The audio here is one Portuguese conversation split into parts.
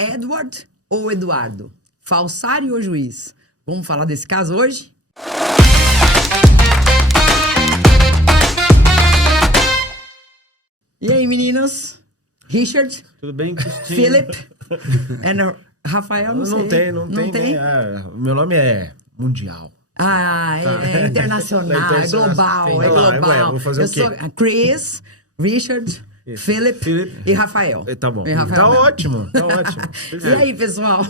Edward ou Eduardo? Falsário ou juiz? Vamos falar desse caso hoje? E aí, meninos? Richard? Tudo bem, Cristina? Philip? E Rafael, não sei. Não tem. Meu nome é Mundial. É internacional, é global, é global. Vou fazer Eu o quê? sou a Chris, Richard, Philip e Rafael. Tá bom. E Rafael Tá mesmo. ótimo, tá ótimo. E aí, pessoal?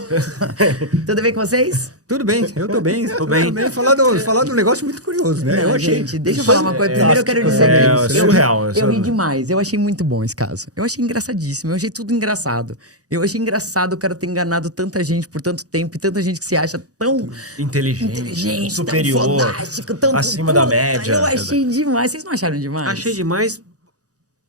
Tudo bem com vocês? Tudo bem, eu tô bem. Tô bem. Falar de um negócio muito curioso, né? Não, eu achei. gente, deixa eu falar uma coisa. Primeiro eu quero dizer que surreal. eu ri demais. Eu achei muito bom esse caso. Eu achei engraçadíssimo. Eu achei tudo engraçado. Eu achei engraçado o cara ter enganado tanta gente por tanto tempo. E tanta gente que se acha tão inteligente, superior, tão fantástico, tão acima da média. Eu achei demais. Vocês não acharam demais? Achei demais.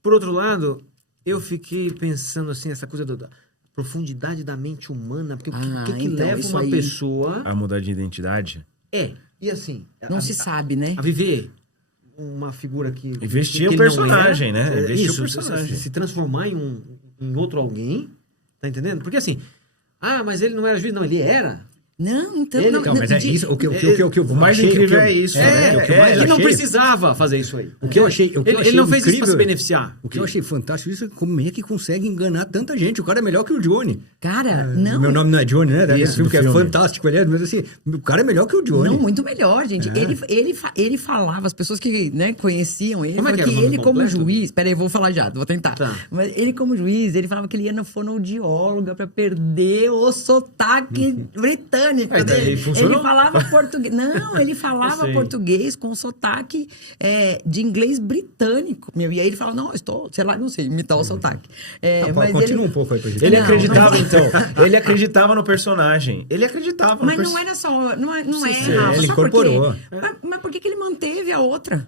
Por outro lado, eu fiquei pensando assim, essa coisa da profundidade da mente humana. Porque o que então, leva isso uma aí... pessoa... A mudar de identidade? E assim... Não se sabe, né? A viver uma figura que... Investir o ele personagem, não era, né? Investir isso, o personagem. se transformar em outro alguém, tá entendendo? Porque assim... mas ele não era juiz. Não, ele era... Não, então... Ele- não, Então, Mas é isso, o que O mais incrível é isso, né? o que eu mais Ele não achei- precisava fazer isso aí. O que eu achei, Ele não fez isso pra se incrível- beneficiar. O que eu achei fantástico isso é como é que consegue enganar tanta gente. O cara é melhor que o Johnny. Cara, não... Meu nome não é Johnny, né? Isso, Esse filme do que é filme. fantástico, aliás, mas assim, o cara é melhor que o Johnny. Não, muito melhor, gente. Ele falava, as pessoas que conheciam ele, Como é que falavam era o que nome ele como completo? juiz... Peraí, eu vou falar já, vou tentar. Tá. Mas ele como juiz, ele falava que ele ia na fonoaudióloga pra perder o sotaque britânico Aí, dele. funcionou? Ele falava português... Não, ele falava sei. português com sotaque de inglês britânico. Meu, e aí ele falava, não, eu estou, sei lá, não sei imitar o sotaque. Mas Continua ele... um pouco aí pra gente. Ele Não, acreditava, não- então. Ele acreditava no personagem. Ele acreditava Mas no não era só... Não é, Sim, Rafa. ele Sabe por quê? incorporou. Mas por que ele manteve a outra?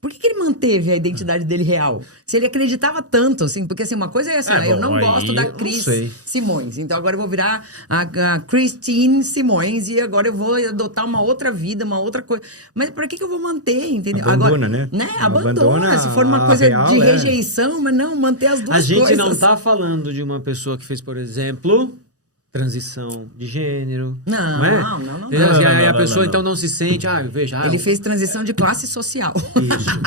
Por que ele manteve a identidade dele real? Se ele acreditava tanto, assim, porque assim, uma coisa é assim, eu não bom, gosto aí da eu não Cris sei. Simões, então agora eu vou virar a Christine Simões e agora eu vou adotar uma outra vida, uma outra coisa. Mas pra que eu vou manter, entendeu? Abandona, agora, né? Abandona, Abandona se for uma a coisa real, de é. rejeição, mas não, manter as duas A gente coisas. não tá falando de uma pessoa que fez, por exemplo, transição de gênero. Não, é? não, não, não. E aí a Não, pessoa não. então não se sente, veja. Ele fez transição de classe social. Isso.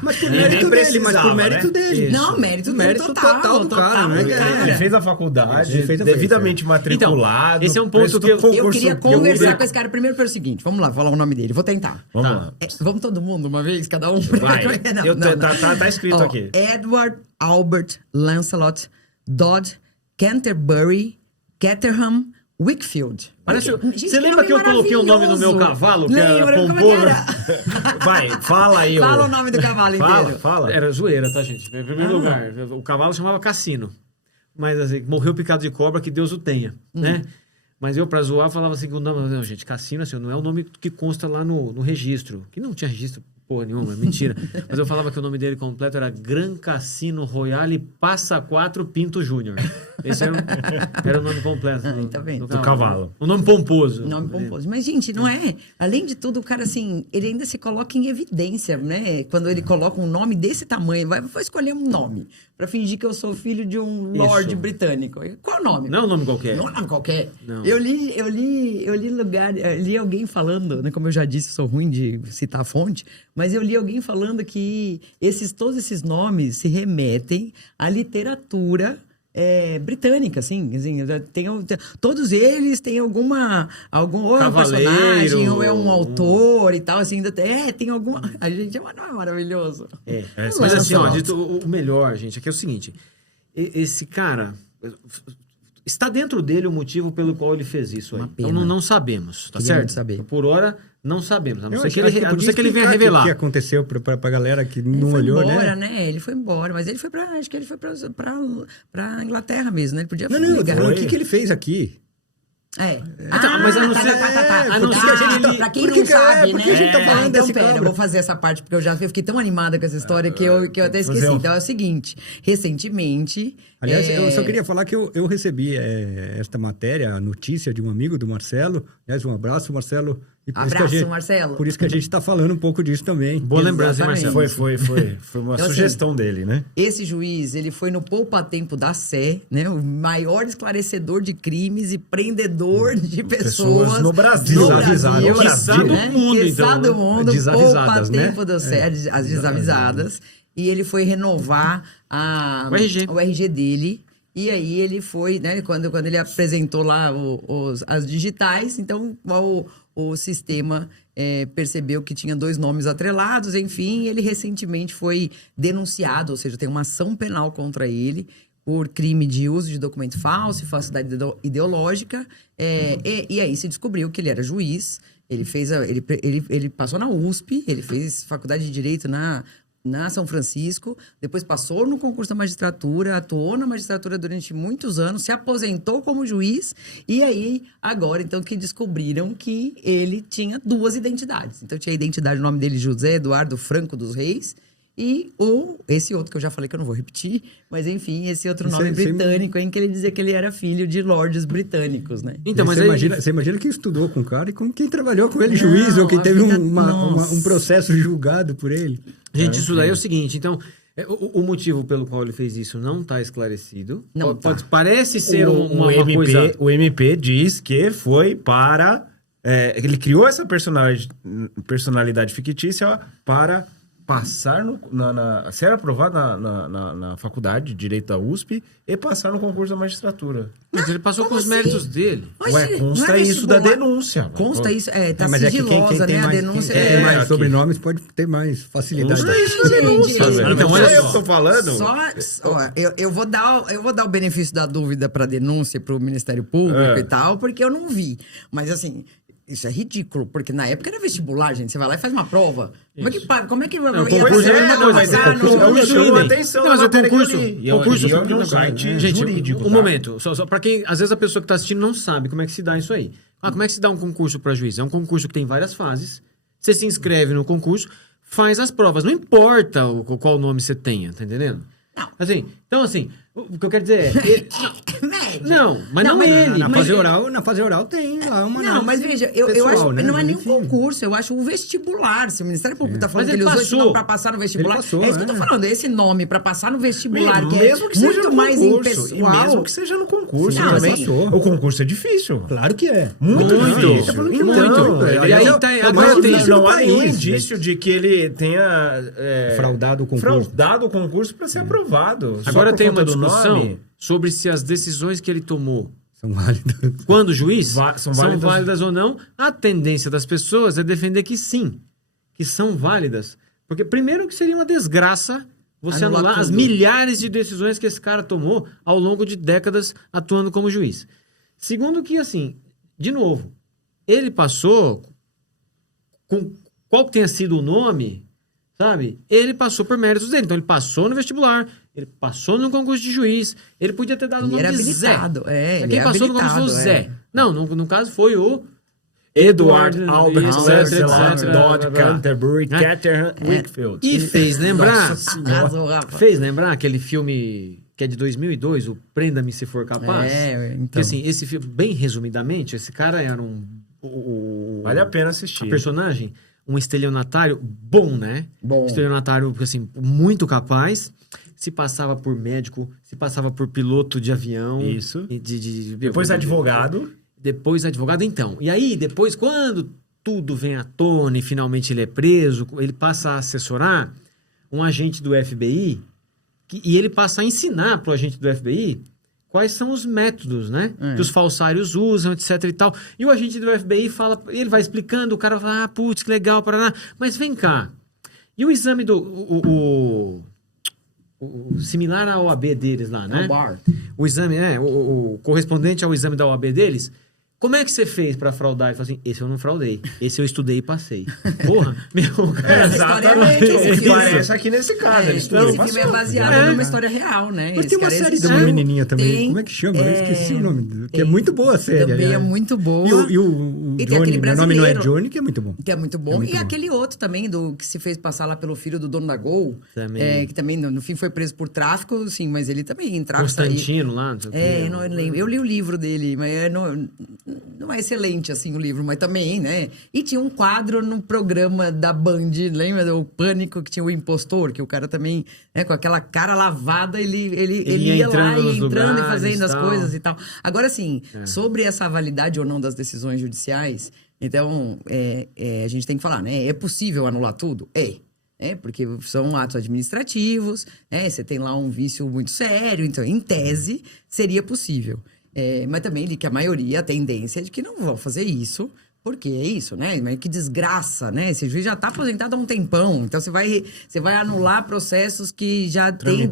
Mas por Nem mérito dele, mas por precisava, mérito né? dele. Isso. Não, mérito Mérito total do cara, né? Ele fez a faculdade, Ele fez a devidamente matriculado. Então, esse é um ponto prestou que eu concurso queria público. conversar com esse cara primeiro pelo seguinte, vamos lá, falar o nome dele, vou tentar. Vamos Tá. lá. Vamos todo mundo uma vez, cada um? Vai. Não. Tá escrito Ó, aqui. Edward Albert Lancelot Dodd Canterbury Caterham Wickfield. Parece- Gente, Você lembra nome que eu coloquei o nome no meu maravilhoso. cavalo, que era Lembro, como é que pomposo? era? Vai, fala aí. Fala o nome do cavalo inteiro. Fala. Era zoeira, tá, gente? Em primeiro lugar, o cavalo chamava Cassino. Mas assim, morreu picado de cobra, que Deus o tenha, né? Mas eu, pra zoar, falava assim, não, gente, Cassino, assim, não é o nome que consta lá no registro. Que não tinha registro porra nenhuma, mentira. Mas eu falava que o nome dele completo era Gran Cassino Royale Passa 4 Pinto Júnior. Esse era o nome completo. Tá vendo? Do cavalo. O nome pomposo. Nome pomposo. Mas, gente, não é... Além de tudo, o cara, assim, ele ainda se coloca em evidência, né? Quando ele coloca um nome desse tamanho, vou escolher um nome pra fingir que eu sou filho de um lord Isso. britânico. Qual é o nome? Não é um nome qualquer. Não é um nome qualquer. Não. Eu li alguém falando, né? Como eu já disse, sou ruim de citar a fonte, mas eu li alguém falando que todos esses nomes se remetem à literatura britânica, assim, todos eles têm algum ou é um Cavaleiro, personagem, ou é um autor e tal, assim, ainda tem alguma... A gente não é maravilhoso. Mas assim, ó, Lancelot. dito o melhor, gente, é que é o seguinte. Esse cara... Está dentro dele o motivo pelo qual ele fez isso aí. Uma pena. Então não sabemos, tá Queria certo? muito saber. Por hora, não sabemos. A não Eu ser acho que ele, a não podia ser que ele venha explicar revelar. O que aconteceu pra galera que Ele não foi olhou, embora, né? Ele foi embora, mas ele foi acho que ele foi pra Inglaterra mesmo, né? Ele podia Não, eu tô ligar. falando, o que ele fez aqui? mas a não ser- a não ser que ele- Pra quem por não que sabe, por né? que a gente tá falando então, desse pera, cara? eu vou fazer essa parte, porque eu fiquei tão animada com essa história que eu até esqueci. fazer um- Então é o seguinte, recentemente... Aliás, eu só queria falar que eu recebi esta matéria, a notícia de um amigo do Marcelo. Aliás, um abraço, Marcelo. E por isso que a Abraço, gente- Marcelo. Por isso que a gente tá falando um pouco disso também. Boa lembrança, hein, Exatamente. Marcelo? Foi uma Então, assim, sugestão dele, né? Esse juiz, ele foi no poupa-tempo da Sé, né? O maior esclarecedor de crimes e prendedor de pessoas no Brasil. Desavisado. No Quiçá Brasil, do né? mundo, Quiçá então, do né? mundo, Desavisadas, né? poupa-tempo da Sé, as desavisadas. E ele foi renovar O RG. dele. E aí ele foi, né? Quando ele apresentou lá as digitais, então o sistema percebeu que tinha 2 nomes atrelados, enfim, ele recentemente foi denunciado, ou seja, tem uma ação penal contra ele por crime de uso de documento falso e falsidade ideológica. E aí se descobriu que ele era juiz, ele passou na USP, ele fez faculdade de Direito na São Francisco, depois passou no concurso da magistratura, atuou na magistratura durante muitos anos, se aposentou como juiz, e aí, agora, então, que descobriram que ele tinha 2 identidades. Então, tinha a identidade, o nome dele, José Eduardo Franco dos Reis, e esse outro que eu já falei que eu não vou repetir, mas enfim, esse outro nome britânico, em que ele dizia que ele era filho de lordes britânicos, né? Então, mas você imagina quem estudou com o cara e como quem trabalhou com ele, juiz, ou quem teve um processo julgado por ele. Gente, isso daí é o seguinte, então, o motivo pelo qual ele fez isso não está esclarecido. Não Parece ser uma MP, coisa... O MP diz que foi para... ele criou essa personalidade fictícia para passar ser aprovado na faculdade de Direito da USP e passar no concurso da magistratura. Mas ele passou com os assim? méritos dele. Ué, consta isso da denúncia. Consta isso, tá Mas é que sigilosa, tem né? A mais, denúncia quem tem mais aqui. sobrenomes pode ter mais facilidade. Consta isso da denúncia. Gente, velho. então, Não olha é eu só. que tô falando. Eu vou dar o benefício da dúvida para denúncia para o Ministério Público e tal, porque eu não vi. Mas assim, isso é ridículo, porque na época era vestibular, gente. Você vai lá e faz uma prova. Como é que vai concurso é uma coisa, mas passar é me chamou a idem. atenção. Não, mas na o matéria que eu concurso... li. E é um site Gente, jurídico. um tá? momento. Só para quem... Às vezes a pessoa que está assistindo não sabe como é que se dá isso aí. Como é que se dá um concurso para juiz? É um concurso que tem várias fases. Você se inscreve no concurso, faz as provas. Não importa qual nome você tenha, tá entendendo? Não. Assim, então, assim, o que eu quero dizer é... Não, mas não mas- ele. Na fase oral tem lá uma Não, mas análise veja, eu pessoal, acho né? não é nem um Enfim. concurso, eu acho um vestibular. Se o Ministério Público tá falando Mas que ele ele usou esse passou. nome pra passar no vestibular, Ele passou, é isso que eu tô né? falando, esse nome pra passar no vestibular, que Mesmo é que seja muito no mais concurso. impessoal. E mesmo que seja no concurso Não, também. assim, O concurso é difícil. Claro que é. Muito Muito. difícil. Tá falando que Então, muito. E aí agora tem... não há nenhum país, indício de que ele tenha Fraudado o concurso. fraudado o concurso para ser aprovado. Só Agora por tem conta uma do discussão nome. sobre se as decisões que ele tomou São válidas. quando juiz São são válidas. válidas ou não. A tendência das pessoas é defender que sim, que são válidas. Porque primeiro que seria uma desgraça você Anular anular as tudo. milhares de decisões que esse cara tomou ao longo de décadas atuando como juiz. Segundo que, assim, de novo, ele passou com qual que tenha sido o nome, sabe? Ele passou por méritos dele. Então ele passou no vestibular, ele passou no concurso de juiz, ele podia ter dado o Ele nome era de Zé. habilitado, ele Quem é passou no concurso foi o habilitado, Zé. Não, no caso foi o Edward Albert etc, Lancelot etc, Dodd blá, blá. Canterbury Né? Caterham Wakefield. E fez lembrar, Nossa Senhora. Arrasou, Rafa. fez lembrar aquele filme que é de 2002, o Prenda-me Se For Capaz. Então. Que assim, esse filme, bem resumidamente, esse cara era Vale a pena a assistir. personagem, um estelionatário bom, né? Bom. Estelionatário, assim, muito capaz. Se passava por médico, se passava por piloto de avião. Isso. De Depois advogado. Depois advogado, então. E aí, depois, quando tudo vem à tona e finalmente ele é preso, ele passa a assessorar um agente do FBI e ele passa a ensinar para o agente do FBI quais são os métodos, né? Que os falsários usam, etc e tal. E o agente do FBI fala, ele vai explicando, o cara fala, putz, que legal, paraná. Mas vem cá. E o exame do... o similar à OAB deles lá, né? É o bar. O exame, o correspondente ao exame da OAB deles. Como é que você fez pra fraudar? Ele falou assim, esse eu não fraudei. Esse eu estudei e passei. Porra, meu cara. Essa história é que esse filme- Parece aqui nesse caso. Ele Esse estudou, filme é passou. baseado numa história real, né? Mas Esse tem uma cara série de existiu. uma menininha também. Tem, Como é que chama? Eu esqueci o nome. Que é muito boa a série. Também aliás. é muito boa. E o E tem Johnny, aquele meu nome não é brasileiro. Johnny, que é muito bom. Que é muito bom. É muito e bom. aquele outro também, que se fez passar lá pelo filho do dono da Gol. Também. Que também, no fim, foi preso por tráfico, sim, mas ele também tráfico. Constantino lá, não sei o quê. Não lembro. Eu li o livro dele, mas não é excelente, assim, o livro, mas também, né? E tinha um quadro no programa da Band, lembra? O Pânico, que tinha o impostor, que o cara também, né, com aquela cara lavada, ele ia lá e entrando e fazendo as coisas e tal. Agora, assim, sobre essa validade ou não das decisões judiciais, então, a gente tem que falar, né? É possível anular tudo? Porque são atos administrativos, você tem lá um vício muito sério, então, em tese, seria possível. Mas também que a maioria, a tendência é de que não vão fazer isso, porque é isso, né? Mas que desgraça, né? Esse juiz já está aposentado há um tempão, então você vai anular processos que já tem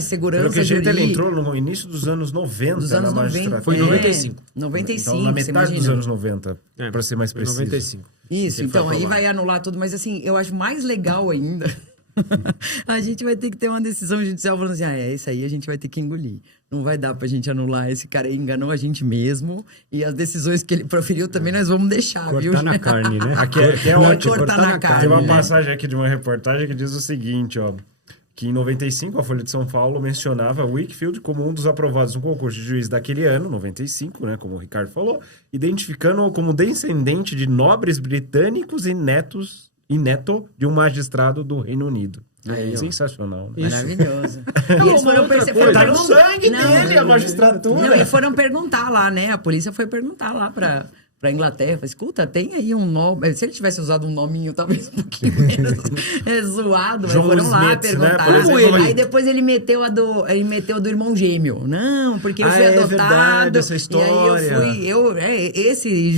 segurança pelo que jurídica. ele entrou no início dos anos 90 na magistratura. Foi em 95. 95, então, na metade dos anos 90, para ser mais preciso. 95. Isso, então aí vai anular tudo, mas assim, eu acho mais legal ainda. A gente vai ter que ter uma decisão judicial falando assim, isso aí a gente vai ter que engolir. Não vai dar pra gente anular, esse cara aí enganou a gente mesmo, e as decisões que ele proferiu também nós vamos deixar, cortar viu? Cortar na carne, né? Aqui é ótimo. Cortar na carne. Tem uma passagem aqui de uma reportagem que diz o seguinte, ó. Que em 95, a Folha de São Paulo mencionava Wakefield como um dos aprovados no concurso de juiz daquele ano, 95, né, como o Ricardo falou, identificando-o como descendente de nobres britânicos e neto de um magistrado do Reino Unido. Sensacional, né? Maravilhoso. Não, E eles foram Tá no sangue dele, a magistratura. Não, e foram perguntar lá, né? A polícia foi perguntar lá pra Inglaterra. Falei, escuta, tem aí um nome... Se ele tivesse usado um nominho, talvez um pouquinho menos zoado. John Foram lá Smith, perguntar. né? Como ele. Aí depois ele meteu do irmão gêmeo. Não, porque ele foi adotado. Verdade, essa E história. aí esse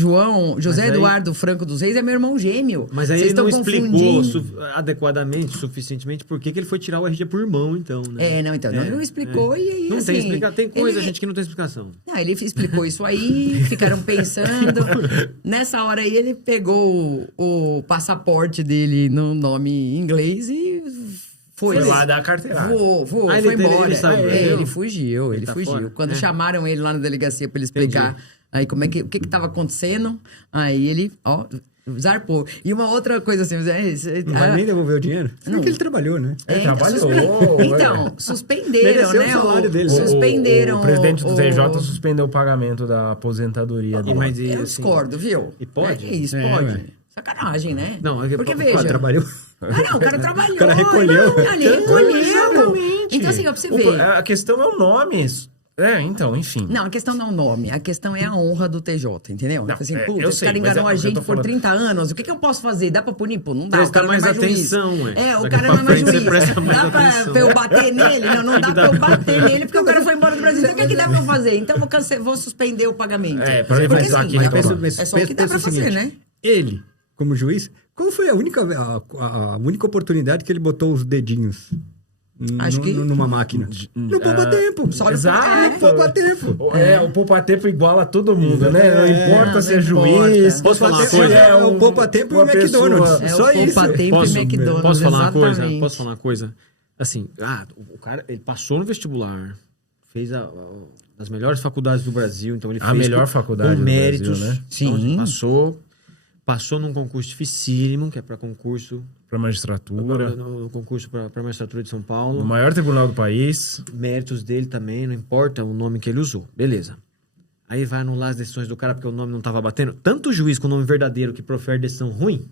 José Eduardo Franco dos Reis é meu irmão gêmeo. Mas aí Vocês ele não estão explicou confundindo. adequadamente, suficientemente, por que ele foi tirar o RG por irmão, então, né? Não explicou e aí, Não assim, tem explicação. Tem coisa, ele- gente, que não tem explicação. Ele explicou isso aí, ficaram pensando. Nessa hora aí, ele pegou o passaporte dele no nome inglês e foi lá dar a carteirada. Voou, Ah, foi ele embora. saiu, Ele fugiu, ele tá fugiu. fora? Quando chamaram ele lá na delegacia pra ele explicar aí o que estava acontecendo, aí ele, zarpou. E uma outra coisa assim... Não vai nem devolver o dinheiro? Não que ele trabalhou, né? Ele trabalhou. Então, suspenderam, Mereceu né? o salário dele. Suspenderam. O presidente do TJ suspendeu o pagamento da aposentadoria dele. Mas Eu assim, discordo, viu? e pode? É isso, É, pode. ué. Sacanagem, né? Não, é que- Porque, o veja... Trabalhou. O cara trabalhou. O cara recolheu. Não, ele recolheu. Exatamente. Então, assim, ó, pra você ver. A questão é o nome. Então, enfim. Não, a questão não é o nome. A questão é a honra do TJ, entendeu? Não, Assim, eu esse sei, cara mas enganou é a o que eu gente tô por falando. 30 anos. O que eu posso fazer? Dá pra punir? Pô, não dá. Prestar O cara não é mais juiz. atenção, ué. O Daqui cara pra não é mais frente você juiz. presta mais Dá atenção. pra eu bater nele? Não dá pra eu bater nele porque o cara foi embora do Brasil. Então o que é que dá pra eu fazer? Então eu vou suspender o pagamento. Pra Porque, levantar assim, aqui, mas então. é só o que dá pra fazer, né? Ele, como juiz, qual foi a única oportunidade que ele botou os dedinhos Acho que- numa máquina? No poupa-tempo. Só Exato. no poupa-tempo. O poupa-tempo iguala todo mundo, né? Não importa não se é importa. juiz. Posso falar uma se coisa? é O poupa-tempo e o uma McDonald's. pessoa- É Só o isso. poupa-tempo e McDonald's. Posso falar uma coisa? exatamente. Posso falar uma coisa? Assim, o cara, ele passou no vestibular, fez das melhores faculdades do Brasil, então ele A fez melhor faculdade com do méritos, Brasil, né? Então, Sim. passou num concurso dificílimo, que é para concurso, Pra magistratura. no concurso para magistratura de São Paulo. O maior tribunal do país. Méritos dele também, não importa o nome que ele usou. Beleza. Aí vai anular as decisões do cara porque o nome não tava batendo. Tanto o juiz com o nome verdadeiro que profere decisão ruim.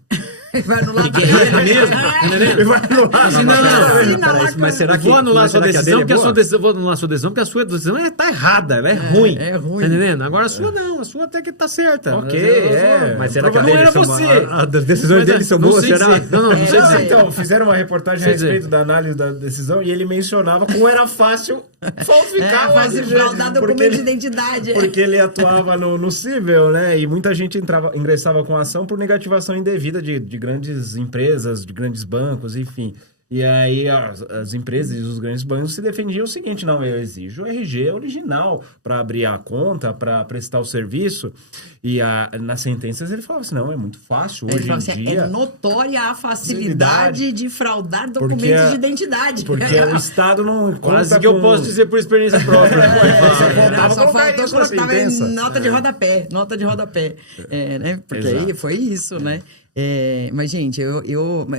Vai anular Que guerreiro mesmo, entendeu? Ele vai anular. Assim, não. Assina lá Mas com- será que Vou anular a sua será que a decisão, dele é porque a boa? sua decisão, vou anular a sua decisão, porque a sua decisão tá errada, ela é ruim. é ruim. Tá entendendo? Agora a sua não, a sua até que tá certa. Ok, Mas será que a Não dele era são você. as decisões Mas, dele são não boas, sei será? dizer. Não sei Não, dizer. então, fizeram uma reportagem a Quer dizer- respeito da análise da decisão e ele mencionava como era fácil falsificar o fazer RG. fraudar porque documento ele- de identidade. Porque ele atuava no cível, né? E muita gente ingressava com ação por negativação indevida de grandes empresas, de grandes bancos, enfim. E aí as empresas e os grandes bancos se defendiam o seguinte: não, eu exijo o RG original para abrir a conta, para prestar o serviço. E nas sentenças ele falava assim: não, é muito fácil Ele hoje fala em assim, dia. é notória a facilidade de fraudar Porque documentos de identidade. Porque o Estado não Quase conta que eu com- posso dizer por experiência própria. faltava Só colocar faltou isso na colocar sentença. nota de rodapé. Nota de rodapé. Né? Porque Exato. aí foi isso, né? Mas, gente, eu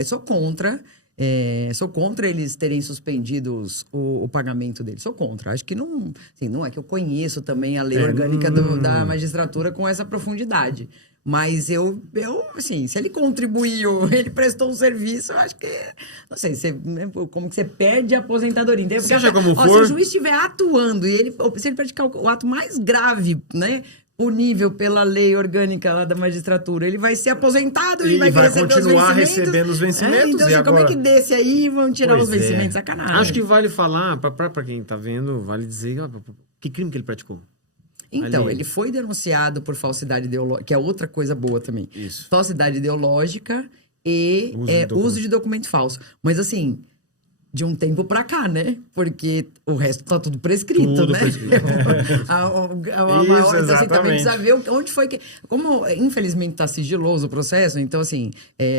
sou contra Sou contra eles terem suspendidos o pagamento deles. Sou contra. Acho que não... Assim, não é que eu conheço também a lei orgânica da magistratura com essa profundidade. Mas assim, se ele contribuiu, ele prestou um serviço, eu acho que... Não sei, como que você perde a aposentadoria. Entendeu? Seja como for... Se o juiz estiver atuando e se ele praticar o ato mais grave, né? Punível pela lei orgânica lá da magistratura, ele vai ser aposentado e vai continuar recebendo os vencimentos. Então, e assim, agora... como é que desse aí vão tirar os vencimentos? Sacanagem. Acho que vale falar, pra quem tá vendo, vale dizer que crime que ele praticou. Então, ele foi denunciado por falsidade ideológica, que é outra coisa boa também. Isso. Falsidade ideológica e uso de documento falso. Mas assim, de um tempo pra cá, né? Porque o resto tá tudo prescrito, né? Então, assim, também precisa ver onde foi que... Como, infelizmente, tá sigiloso o processo, então, assim,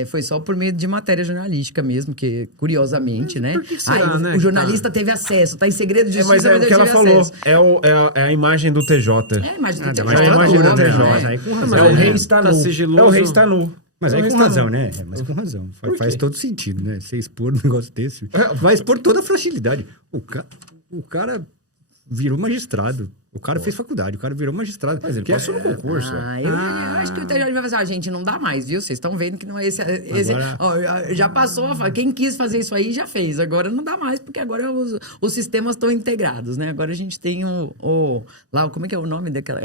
foi só por meio de matéria jornalística mesmo, que, curiosamente, né? Por que será, né? O jornalista teve acesso, tá em segredo de justiça, mas é o que ela falou. É a imagem do TJ. É a imagem do TJ. É a imagem do TJ. Aí com razão. É o rei está nu. sigiloso. É o rei está nu. Mas aí com razão, né? Mas com razão. Faz todo sentido, né? Você expor um negócio desse. Vai expor toda a fragilidade. O cara virou magistrado. O cara fez faculdade, o cara virou magistrado. Mas ele passou no concurso. Eu acho que o TJ vai falar, gente, não dá mais, viu? Vocês estão vendo que não é esse... Agora... já passou, quem quis fazer isso aí já fez. Agora não dá mais, porque agora os sistemas estão integrados, né? Agora a gente tem lá, como é que é o nome daquela...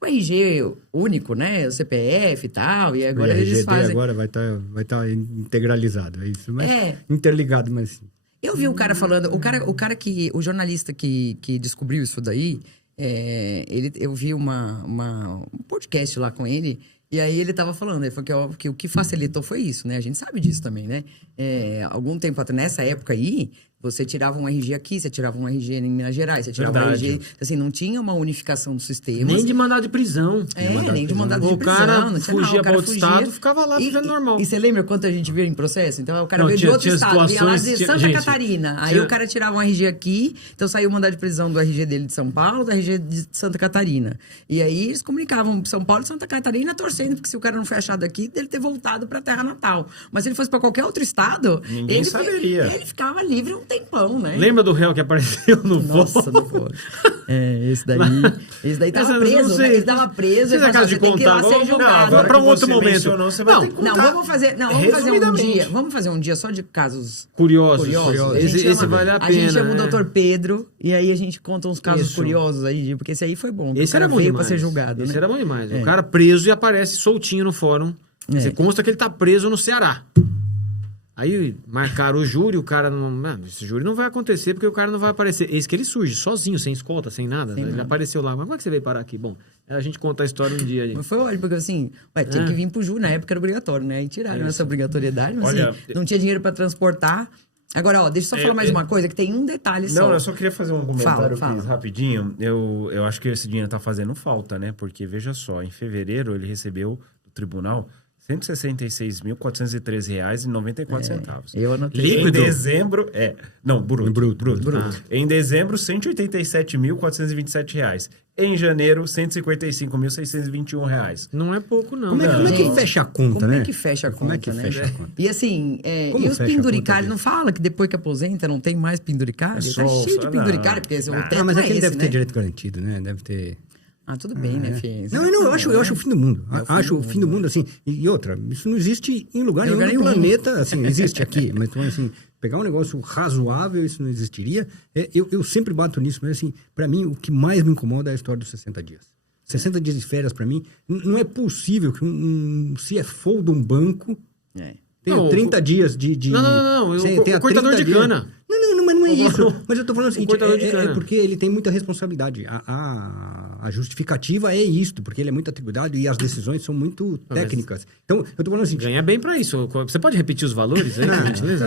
o RG único, né? O CPF e tal, e agora eles fazem... agora vai estar integralizado, é isso? Mas interligado, mas... Eu vi o cara falando, o jornalista que descobriu isso daí, eu vi um podcast lá com ele, e aí ele tava falando, ele falou que o que facilitou foi isso, né? A gente sabe disso também, né? Algum tempo atrás, nessa época aí, você tirava um RG aqui, você tirava um RG em Minas Gerais, você tirava um RG... Assim, não tinha uma unificação do sistema. Nem de mandado de prisão. Nem de mandado de prisão. O cara fugia para outro estado, ficava lá vivendo normal. E você lembra quanto a gente viu em processo? Então, o cara veio de outro estado, vinha lá de Santa Catarina. Aí o cara tirava um RG aqui, então saiu o mandado de prisão do RG dele de São Paulo, do RG de Santa Catarina. E aí eles comunicavam São Paulo e Santa Catarina torcendo, porque se o cara não foi achado aqui, dele ter voltado para a terra natal. Mas se ele fosse para qualquer outro estado, ninguém saberia. Ele ficava livre um tempão, né? Lembra do réu que apareceu no Nossa, no fórum. Esse daí tava preso, né? Ele tava preso. Você acaba de tem que ir lá ser julgado. Vamos para um outro momento. Vamos fazer um dia só de casos curiosos. Esse vale a pena. A gente chama o Dr. Pedro e aí a gente conta uns casos curiosos aí, porque esse aí foi bom. Esse o cara era bom veio demais. pra ser julgado, Esse né? era bom demais. O cara preso e aparece soltinho no fórum. Você consta que ele tá preso no Ceará. Aí marcaram o júri, o cara não... esse júri não vai acontecer porque o cara não vai aparecer. Eis que ele surge, sozinho, sem escolta, sem nada. Ele apareceu lá. Mas como é que você veio parar aqui? Bom, a gente conta a história um dia. Mas foi ótimo, porque assim, tinha que vir pro júri, na época era obrigatório, né? Aí tiraram essa obrigatoriedade, mas assim, não tinha dinheiro pra transportar. Agora, deixa eu só falar mais uma coisa, que tem um detalhe só. Não, eu só queria fazer um comentário Fala. rapidinho. Eu acho que esse dinheiro tá fazendo falta, né? Porque, veja só, em fevereiro ele recebeu do tribunal R$ 166.413,94. Eu anotei. Líquido? Em dezembro... Não, bruto. Em dezembro, R$ 187.427. Em janeiro, R$ 155.621. Não é pouco, não. Como é que fecha a conta, né? Como é que fecha a conta, Como é que fecha a conta? E assim, e os penduricários, não fala que depois que aposenta não tem mais penduricário? Tá cheio de penduricário, porque o teto mas é que ele deve ter né? direito garantido, né? Deve ter... Tudo bem, né, filho? Não, eu acho o fim do mundo. Acho o fim do mundo, assim. E outra, isso não existe em lugar nenhum do planeta, assim, existe aqui. Mas, então, assim, pegar um negócio razoável, isso não existiria. Eu sempre bato nisso, mas, assim, pra mim, o que mais me incomoda é a história dos 60 dias. 60 dias de férias, pra mim, não é possível que um CFO de um banco tenha 30 dias de... Não. O cortador de cana. Não, mas não é isso. Mas eu tô falando o seguinte, é cana. porque ele tem muita responsabilidade. A justificativa é isto, porque ele é muito atribuído e as decisões são muito técnicas. Então, eu tô falando assim... Ganha bem pra isso. Você pode repetir os valores aí?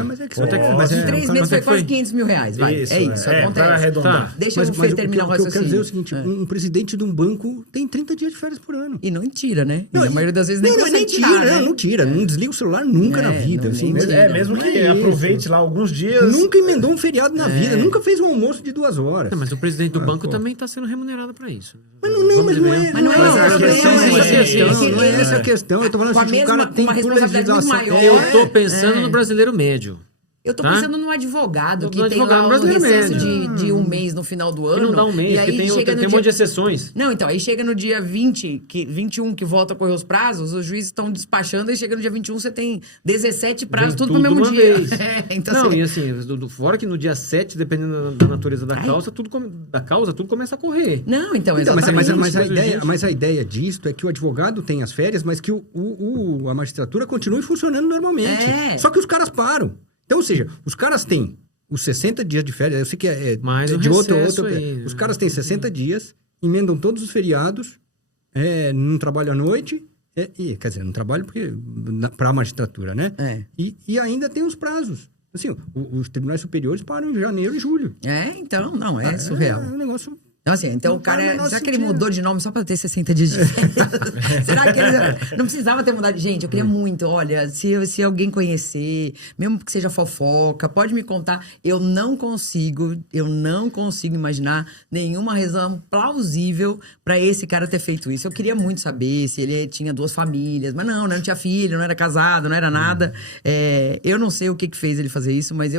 Mas é que... Em 3 meses foi quase R$500 mil, vai. Isso, acontece. Para arredondar. Tá. Deixa eu terminar o raciocínio. O que eu quero dizer é o seguinte, um presidente de um banco tem 30 dias de férias por ano. E não tira, né? Não, a maioria das vezes nem consegue tirar, né? Não tira. Não desliga o celular nunca na vida. Assim, mesmo que aproveite lá alguns dias... Nunca emendou um feriado na vida. Nunca fez um almoço de 2 horas. Mas o presidente do banco também está sendo remunerado para isso. Mas não é, Mas não é essa a esse questão, problema, não é esse- não é essa a questão. Eu tô falando Com a assim, que o mesma- cara tem com uma por responsabilidade muito legislação. maior. Eu tô pensando no brasileiro médio. Eu tô Tá? pensando num advogado que No tem advogado lá um brasileiro recesso mesmo. de um mês no final do Que ano. não dá um mês, e aí porque chega no tem um dia... monte de exceções. Não, então, aí chega no dia 21 que volta a correr os prazos, os juízes estão despachando, e chega no dia 21 você tem 17 prazos, Vem tudo pro mesmo uma dia. vez. Então, Não, assim, e assim, fora que no dia 7, dependendo da natureza da causa, tudo começa a correr. não, então, Então, mas, exatamente. mas a ideia disto é que o advogado tem as férias, mas que a magistratura continue funcionando normalmente. É. Só que os caras param. Então, ou seja, os caras têm os 60 dias de férias, eu sei que Mais um de outro. recesso aí, Os né? caras têm 60 dias, emendam todos os feriados, não trabalham à noite, quer dizer, não trabalham porque para a magistratura, né? É. E ainda tem os prazos. Assim, os tribunais superiores param em janeiro e julho. Então, não, é surreal. É um negócio... Então, assim, então Não o cara. faz o menor Será que ele sentido. mudou de nome só pra ter 60 dias de férias? Será que ele não precisava ter mudado? Gente, eu queria muito. Olha, se alguém conhecer, mesmo que seja fofoca, pode me contar. Eu não consigo imaginar nenhuma razão plausível pra esse cara ter feito isso. Eu queria muito saber se ele tinha 2 famílias, mas não tinha filho, não era casado, não era nada. Eu não sei o que fez ele fazer isso, mas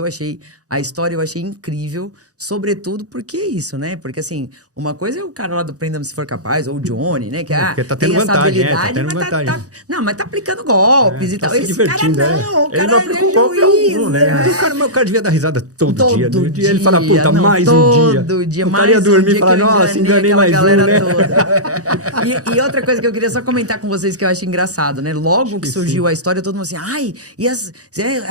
a história eu achei incrível, sobretudo porque isso, né? Porque, assim, uma coisa é o cara lá do Prenda-me Se For Capaz, ou o Johnny, né? Que porque tá tem tendo essa vantagem, habilidade, tá tendo mas vantagem. não, mas tá aplicando golpes e tá tal. se Esse divertindo, cara é. não, o Ele cara não aplica é golpe juiz, algum, né? O cara devia dar risada todo dia. Todo No dia ele fala, puta, não, mais um dia. todo dia, O cara mais ia dormir dia e falar, que eu nossa, enganei aquela mais um, galera né? toda. E outra coisa que eu queria só comentar com vocês que eu acho engraçado, né? Logo que surgiu a história, todo mundo assim, ai, e as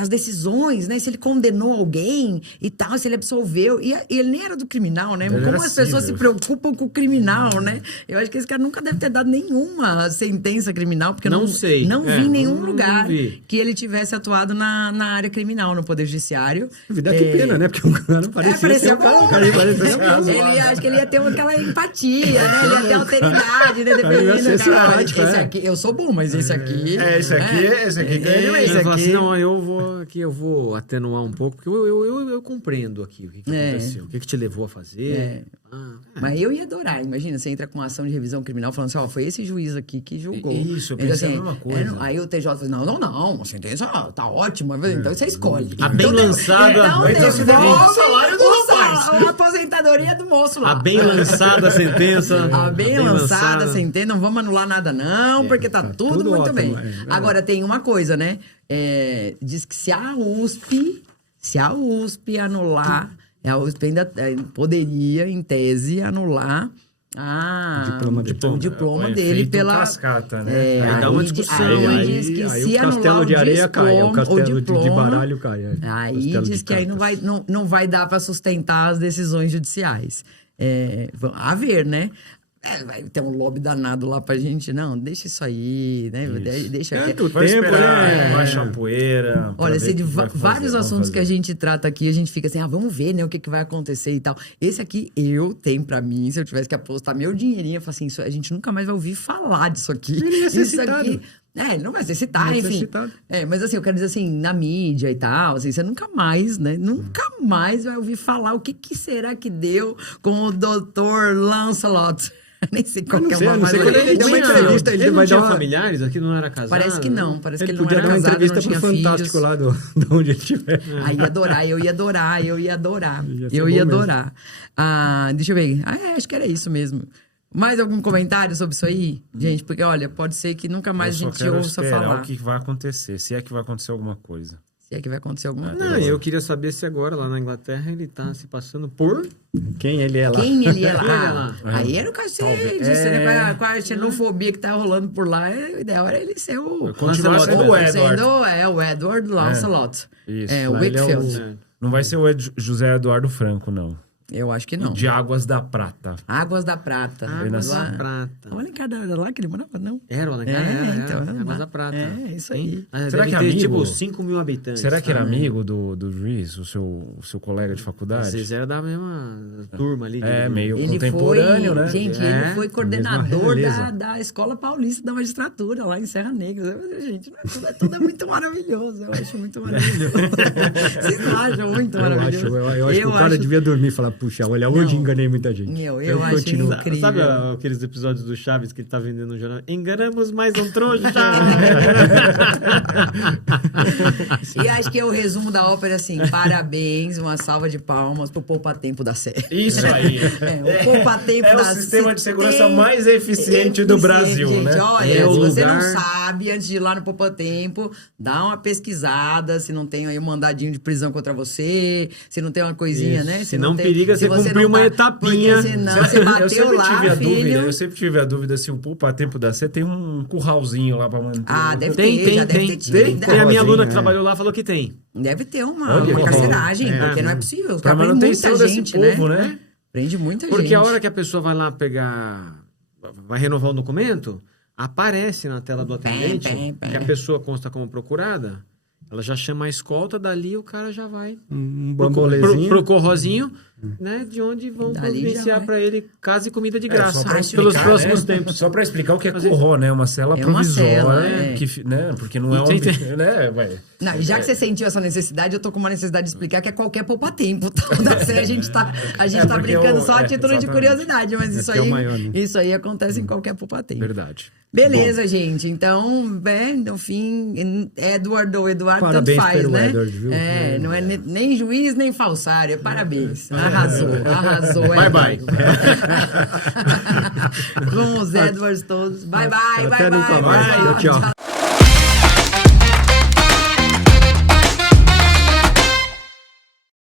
decisões, né? Se ele condenou alguém e tal, se ele absolveu. E ele nem era do criminal, né? Ele Como era as pessoas civil. se preocupam com o criminal, né? Eu acho que esse cara nunca deve ter dado nenhuma sentença criminal, porque Não sei. Não vi em nenhum não lugar vi. que ele tivesse atuado na área criminal, no Poder Judiciário. Vida que pena, né? Porque o cara não parecia parecia ser o cara. bom, O cara né? parecia ser o cara. Ele acho que ele ia ter aquela empatia, né? Ele ia ter alteridade, né? Cara, ia ser Dependendo, cara, simpático, esse é. aqui, eu sou bom, mas esse aqui. Esse aqui ganha Ele demais. esse Ele fala assim, aqui. não, eu vou atenuar um pouco, porque eu compreendo aqui o que aconteceu, o que te levou a fazer. Mas eu ia adorar, imagina, você entra com uma ação de revisão criminal falando assim, ó, foi esse juiz aqui que julgou. Isso, eu Então, pensei a mesma coisa. Aí o TJ fala, não, a sentença tá ótima, então você escolhe. A bem lançada. Então você devolve o salário do rapaz. A aposentadoria do moço lá. A bem lançada sentença. A bem lançada, sentença, não vamos anular nada não, porque tá tudo tudo muito ótimo, bem. Agora, tem uma coisa, né? Diz que se a USP anular, a USP ainda poderia, em tese, anular o diploma É, dele efeito pela... cascata, né? Aí dá uma discussão, Aí aí- diz que Aí se o castelo anular de areia cai, o diploma- castelo de diploma, baralho cai. Aí Castelo diz de que aí cartas. não vai dar para sustentar as decisões judiciais. A ver, né? Vai ter um lobby danado lá pra gente. Não, deixa isso aí, né? Deixa Tanto Vai tempo, esperar, né? baixa a poeira. pra Olha, ver se de o que vai fazer, vários vamos assuntos que a fazer. gente trata aqui, a gente fica assim, vamos ver, né, o que vai acontecer e tal. Esse aqui, eu tenho pra mim, se eu tivesse que apostar meu dinheirinho, eu falo assim, a gente nunca mais vai ouvir falar disso aqui. Ele ia ser Isso citado. aqui... ele não vai ser citado, Vai ser enfim. citado. Mas assim, eu quero dizer assim, na mídia e tal, assim, você nunca mais, né? Nunca mais vai ouvir falar o que será que deu com o Dr. Lancelot. Nem sei qual que é o nome. não sei mas quando ele deu uma entrevista, ele não vai tinha dar uma... familiares aqui, não era casado? Parece que não, parece que Ele ele não podia era dar uma casado, entrevista não pro tinha Fantástico filhos. lá de onde ele estiver. Aí ia adorar, eu ia adorar. Ia ser Eu bom ia mesmo. adorar. Deixa eu ver. Acho que era isso mesmo. Mais algum comentário sobre isso aí? Gente, porque olha, pode ser que nunca mais Eu a só gente quero ouça esperar falar. o que vai acontecer, se é que vai acontecer alguma coisa. Se é que vai acontecer alguma coisa. Não, eu queria saber se agora, lá na Inglaterra, ele tá se passando por... Quem ele é lá? Quem ele é lá? Quem ele é lá? Aí era o caso disse, né? Com a xenofobia que tá rolando por lá, o ideal era ele ser o... Continuar sendo o Edward. Sendo, o Edward Lancelot. Isso. O Lá ele é o- Wakefield. Não vai ser o José Eduardo Franco, não. Eu acho que não. De Águas da Prata. Águas da Prata. Águas Lá- da Prata. O Alencar era lá que ele morava, não? Era o Alencar? Então, era. é Águas lá. da Prata. É, isso aí. Hein? Será Deve que é ter, amigo? tipo, 5 mil habitantes. Será que era tá? amigo do juiz, o seu colega de faculdade? Vocês eram da mesma turma ali. Meio Ele contemporâneo, foi, né? gente, É, ele foi coordenador realeza. da Escola Paulista da Magistratura, lá em Serra Negra. Gente, tudo é muito maravilhoso. Eu acho muito maravilhoso. Vocês não acham muito maravilhoso? Eu acho que o cara devia dormir e falar, puxa, olha, hoje enganei muita gente. Eu acho continuo. incrível. Sabe aqueles episódios do Chaves que ele tá vendendo no jornal? Enganamos mais um trouxa! E acho que é o resumo da ópera, assim, parabéns, uma salva de palmas pro poupa-tempo da série. Isso aí. O poupa-tempo É da o sistema de segurança mais eficiente do Brasil, gente, né? Olha, É se o você não lugar- sabe, antes de ir lá no poupa-tempo, dá uma pesquisada, se não tem aí um mandadinho de prisão contra você, se não tem uma coisinha, Isso. né? Se não periga, se você cumprir não uma etapinha. Porque senão você bateu lá, Eu sempre tive a dúvida se o poupa-tempo da C tem um curralzinho lá pra manter. Ah, deve Tem, ter, tem, já deve tem. ter tido. Tem a minha aluna é. que trabalhou lá, falou que tem. Deve ter uma Olha, carceragem, é. porque não é possível. Os Pra caras prendem manutenção muita desse gente, povo, né? né? Prende muita Porque gente. a hora que a pessoa vai lá pegar, vai renovar o documento, aparece na tela do atendente que a pessoa consta como procurada, ela já chama a escolta, dali o cara já vai Um pro bambolezinho. corrozinho, né? De onde vão Dali providenciar já vai. para ele casa e comida de graça. Só pra pelos explicar, próximos né? tempos. Só pra explicar o que é corró, né? Uma cela É uma provisória, cela, é. né? Porque não é um... Tem- né? Ué. Não, e já que você sentiu essa necessidade, eu tô com uma necessidade de explicar que é qualquer poupa-tempo. Tá? Da série, a gente tá porque brincando eu- só a título de exatamente. curiosidade, mas isso que é o aí, maior, né? isso aí acontece em qualquer poupa-tempo. Verdade. Beleza, gente. Então, no fim, Edward ou Eduardo, Parabéns tanto faz, pelo né? Edward, viu? Não é nem juiz, nem falsário. É parabéns. Arrasou. Bye, bye. Com os Edwards todos. Bye, bye, Até bye, nunca bye. mais. pessoal. Tchau, tchau.